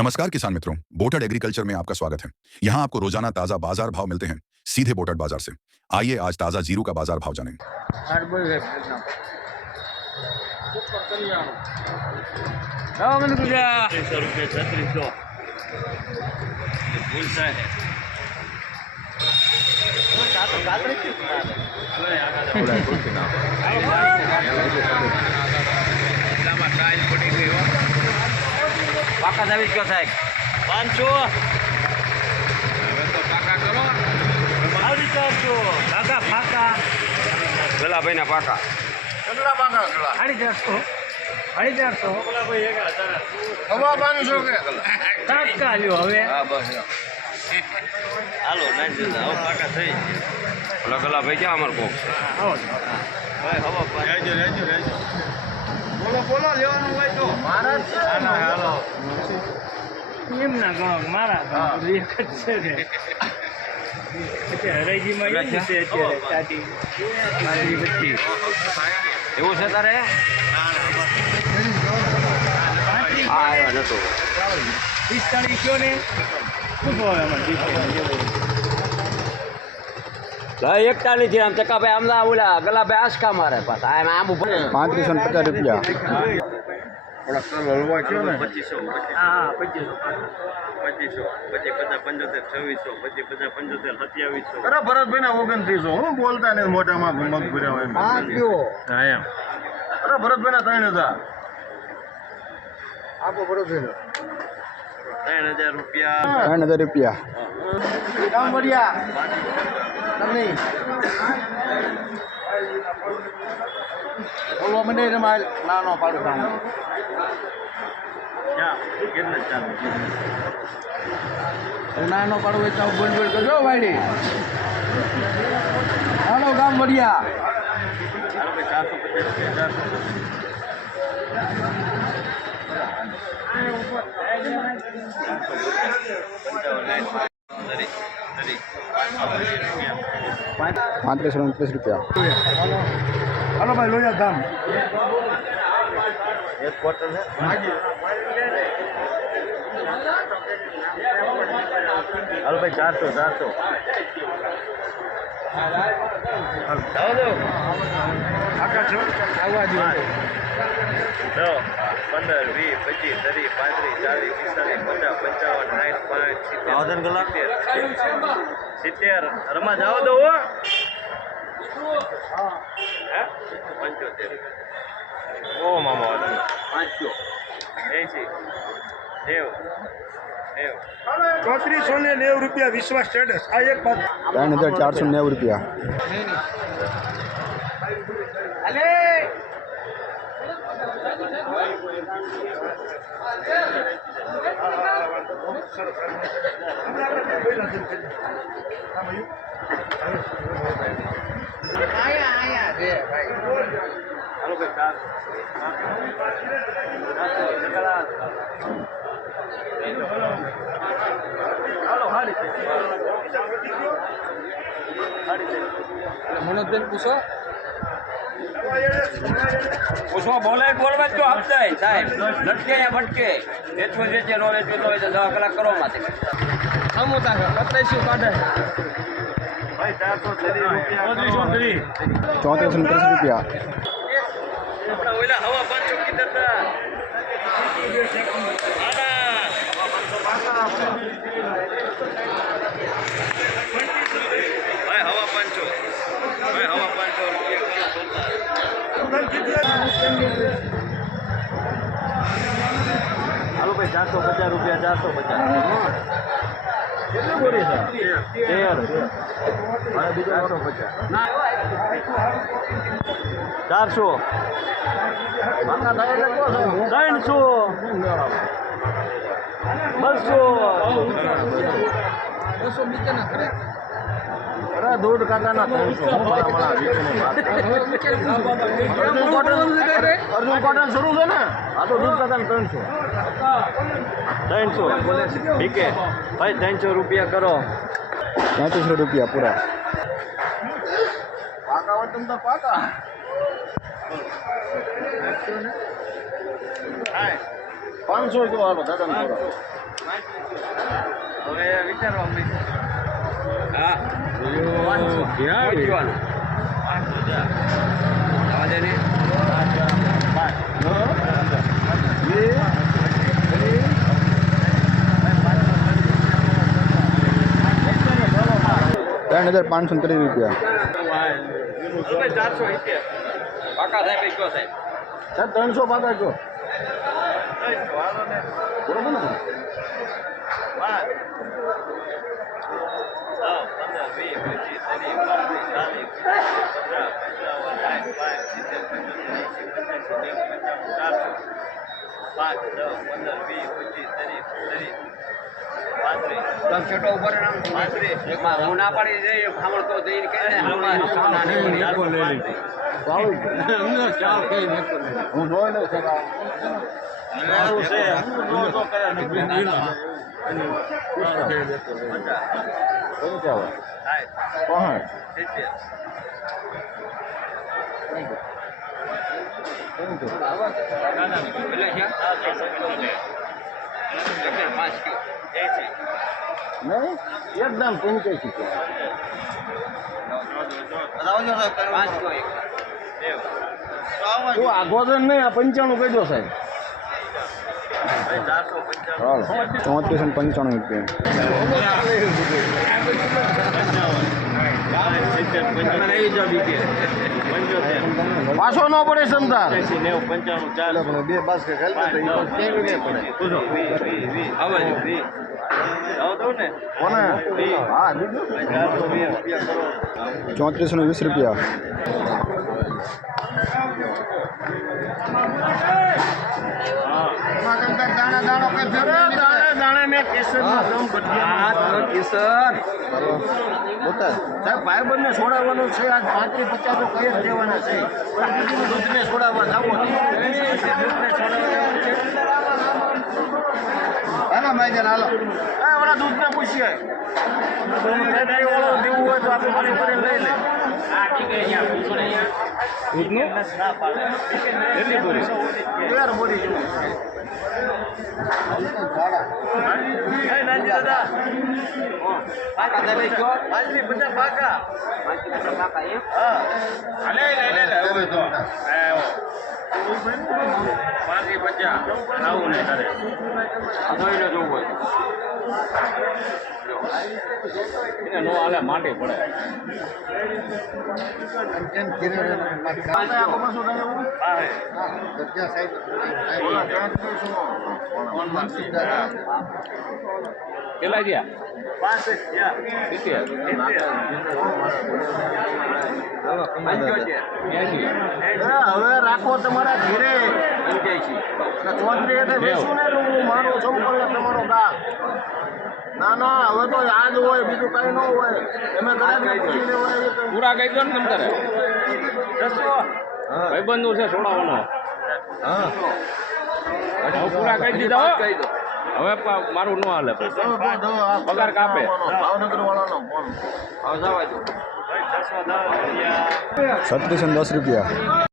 नमस्कार किसान मित्रों, बोटड एग्रीकल्चर में आपका स्वागत है। यहाँ आपको रोजाना ताजा बाजार भाव मिलते हैं सीधे बोटड बाजार से। आइए आज ताजा जीरू का बाजार भाव जानें। પાકા સાવીસ કયો સાહેબ 500 આવી 400 કાકા પાકા પેલા ભાઈના પાકા કેટલા પાકા કલા 450 પેલા ભાઈ 1000 હવા 500 કે કલા કાકા લ્યો હવે હા બસ હાલો નાઈ હવે પાકા થઈ ગયા પેલા ભાઈ ક્યાં અમાર કોક આવો ભાઈ હવા રહેજો બોલો લેવાનું હોય તો મારા હાલો એમ ના ગણો મારા એક જ છે ને અત્યારે હરાઈજીમાં એમ છે અત્યારે ચાટી બધી એવું છે તારે હા આવ્યો નતો 45 કયો ને શું ભાવે અમારે 41 છે આમ ચકાભાઈ આમલા ઓલા ગલાભાઈ આસકા મારે પાછા આમ ઉભો 3550 રૂપિયા. હલવા કયો ને 2500 હા 2500 પછી 50 2600 પછી 50 2700 અરે ભરતભાઈ ના 2900 હું બોલતા ને મોઢામાં મગ ભર્યા હોય હા કયો હા એમ અરે ભરતભાઈ ના 3000 આપો બરોબર 3000 રૂપિયા 3000 રૂપિયા. કામ बढ़िया તમને બોલવા મને ને માલ નાનો પાડું કામ કેટલા ચાલુ નાનો પાડું હોય તો બોલ બોલ કરજો ભાઈ હાલો કામ बढ़िया હાલો ભાઈ 3529 રૂપિયા. હાલો ભાઈ લોયા ધામ એક ક્વાર્ટર છે હાલો ભાઈ 400 આકા છો આવવા જો 10 15 20 25 30 35 40 45 50 55 60 70 રમા જાવ દો હો 75 ઓ મામા 500 80 3490 રૂપિયા વિશ્વાસ સ્ટેટસ આ એક બાદ 3490 રૂપિયા. હાલો ભાઈ મનોજબેન પૂછો બોલે બોલવા જ તો આપતા સાહેબ લટકે યા ભટકે વેચવું વેચે નો વેચવું તો 10 કલાક કરો માટે સમોતા કતરાઈશું કાઢે ભાઈ 3430 રૂપિયા. આપણા ઓલા હવા 500 કીધા હતા ભાઈ હવા 500 ભાઈ હવા 500 હાલો ભાઈ 450 રૂપિયા 450 કેટલી બોરી છે 400 પાકા થાય એટલે કહો છો 300 200 અરે દૂધ કાકાના 300 હું ભલા અર્જુન કોટન શરૂ છે ને આ તો દૂધ કાકાના 300 ઠીક હે ભાઈ 300 રૂપિયા કરો 3500 રૂપિયા પૂરા. પાકા હોય તમે તો પાકા 500 જો હાલો દાદા હવે વિચારો અમે હા પહોંચવાનું આવા દે ને ₹3,530 રૂપિયા. 470 પાકા સાહેબ કયો સાહેબ સાહેબ 300 પાકા જો બરોબર ને છેટો ઉપર હું ના પાડી જઈ સાંભળતો જઈને કહે હું જોઈ લઉં નહીં એકદમ 85 તું આગો તો નહીં આ 95 કહી દો સાહેબ 3495 રૂપિયા. પાછો ન પડે ક્ષમતા બે બાસ કે કોને હા દીધું 3420 રૂપિયા. દાણે મેં કેસર સાહેબ ભાઈબંધને છોડાવવાનું છે આજ 35-50 તો કઈ જ દેવાના છે દૂધને છોડાવવા જવો હાલો ભાઈ હાલો હા ઓલા દૂધને પૂછીએ ફેક્ટરી વાળો દેવું હોય તો આપણે ફરી ફરી લઈ લે કેટલી બોરી જેવું માટી પડે કેટલા ગયા 85 હવે રાખો તમારા ઘરે ચોત્રી એટલે બેસું ને હું મારો સંપર્ક તમારો ગા ના ના હવે તો યાદ હોય બીજું કઈ ન હોય એમે ઘરે પૂછી લેવાય પૂરા કહી દો ને તમ તારે ભાઈબંધ નું છે છોડાવવાનો હા પૂરા કહી દીધા હો હવે મારું ન હાલે પગાર કાપે ભાવનગર વાળાનો ફોન હવે જવા દો 3610 રૂપિયા.